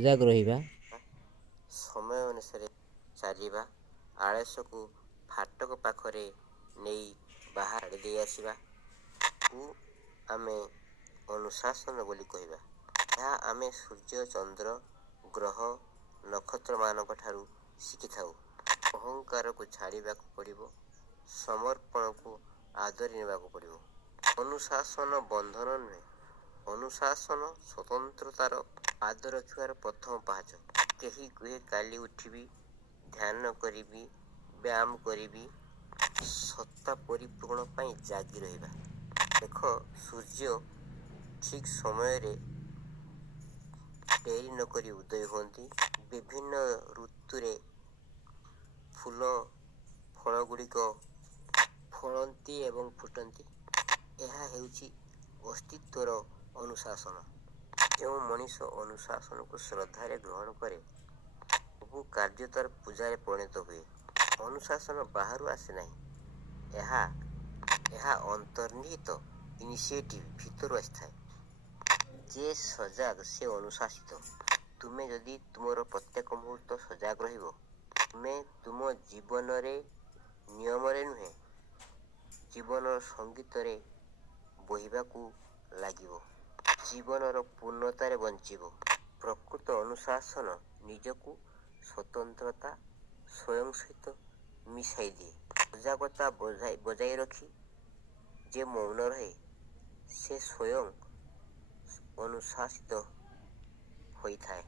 ସଜାଗ ରହିବା, ସମୟ ଅନୁସାରେ ଚାଲିବା, ଆଳସ୍ୟକୁ ଫାଟକ ପାଖରେ ନେଇ ବାହାରେ ଦେଇ ଆସିବାକୁ ଆମେ ଅନୁଶାସନ ବୋଲି କହିବା। ଏହା ଆମେ ସୂର୍ଯ୍ୟ, ଚନ୍ଦ୍ର, ଗ୍ରହ, ନକ୍ଷତ୍ରମାନଙ୍କ ଠାରୁ ଶିଖିଥାଉ। ଅହଙ୍କାରକୁ ଛାଡ଼ିବାକୁ ପଡ଼ିବ, ସମର୍ପଣକୁ ଆଦରି ନେବାକୁ ପଡ଼ିବ। ଅନୁଶାସନ ବନ୍ଧନ ନୁହେଁ, ଅନୁଶାସନ ସ୍ୱତନ୍ତ୍ରତାର ପାଦ ରଖିବାର ପ୍ରଥମ ପାହାଚ। କେହି କୁହେ କାଲି ଉଠିବି, ଧ୍ୟାନ କରିବି, ବ୍ୟାୟାମ କରିବି, ସତ୍ତା ପରିପୂରଣ ପାଇଁ ଜାଗି ରହିବା। ଦେଖ, ସୂର୍ଯ୍ୟ ଠିକ୍ ସମୟରେ ଡେରି ନକରି ଉଦୟ ହୁଅନ୍ତି। ବିଭିନ୍ନ ଋତୁରେ ଫୁଲ ଫଳଗୁଡ଼ିକ ଫଳନ୍ତି ଏବଂ ଫୁଟନ୍ତି। ଏହା ହେଉଛି ଅସ୍ତିତ୍ୱର ଅନୁଶାସନ। ଯେଉଁ ମଣିଷ ଅନୁଶାସନକୁ ଶ୍ରଦ୍ଧାରେ ଗ୍ରହଣ କରେ, ସବୁ କାର୍ଯ୍ୟ ତାର ପୂଜାରେ ପରିଣତ ହୁଏ। ଅନୁଶାସନ ବାହାରୁ ଆସେ ନାହିଁ, ଏହା ଅନ୍ତର୍ନିହିତ ଇନିସିଏଟିଭ୍ ଭିତରୁ ଆସିଥାଏ। ଯେ ସଜାଗ ସେ ଅନୁଶାସିତ। ତୁମେ ଯଦି ତୁମର ପ୍ରତ୍ୟେକ ମୁହୂର୍ତ୍ତ ସଜାଗ ରହିବ, ତୁମେ ତୁମ ଜୀବନରେ ନିୟମରେ ନୁହେଁ, ଜୀବନର ସଙ୍ଗୀତରେ ବୋହିବାକୁ ଲାଗିବ। ଜୀବନର ପୂର୍ଣ୍ଣତାରେ ବଞ୍ଚିବ। ପ୍ରକୃତ ଅନୁଶାସନ ନିଜକୁ ସ୍ୱତନ୍ତ୍ରତା, ସ୍ୱୟଂ ସହିତ ମିଶାଇ ଦିଏ। ସଜାଗତା ବଜାଇ ରଖି ଯେ ମୌନ ରହେ, ସେ ସ୍ୱୟଂ ଅନୁଶାସିତ ହୋଇଥାଏ।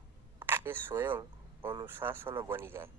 ସେ ସ୍ୱୟଂ ଅନୁଶାସନ ବନିଯାଏ।